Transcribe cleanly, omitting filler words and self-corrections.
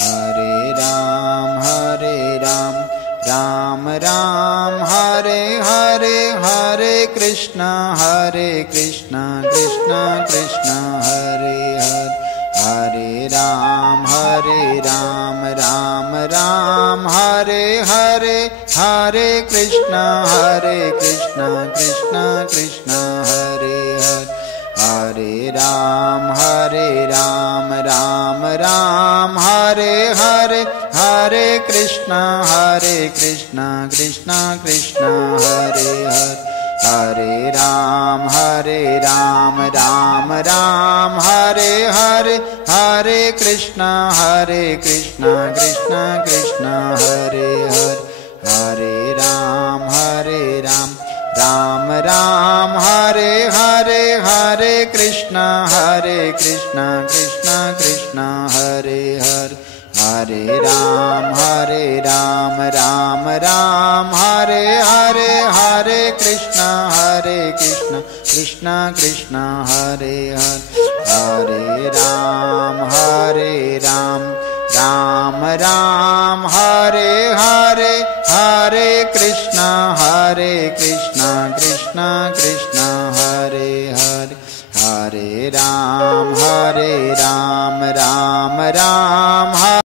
Hare Ram, Ram Ram, Hare Hare, Hare Krishna, Krishna Krishna, Hare Hare. Hare Ram, Ram Ram, Hare Hare, Hare Krishna, Krishna Krishna, Hare Hare. Hare Ram, Ram Ram, Hare Hare, Hare Krishna, Krishna Krishna, Hare Hare. Hare Ram, Ram Ram, Hare Hare, Hare Krishna, Krishna Krishna, Hare Hare. Hare Ram, Ram Ram, Hare Hare, Hare Krishna, Krishna Krishna, Hare Hare. Hare Ram, Ram Ram, Hare Hare, Hare Krishna, Krishna Krishna, Hare Hare. Hare Ram, Ram Ram, Hare Hare, Hare Krishna, Krishna Krishna, Hare Hare. Hare Ram, Ram Ram, Hare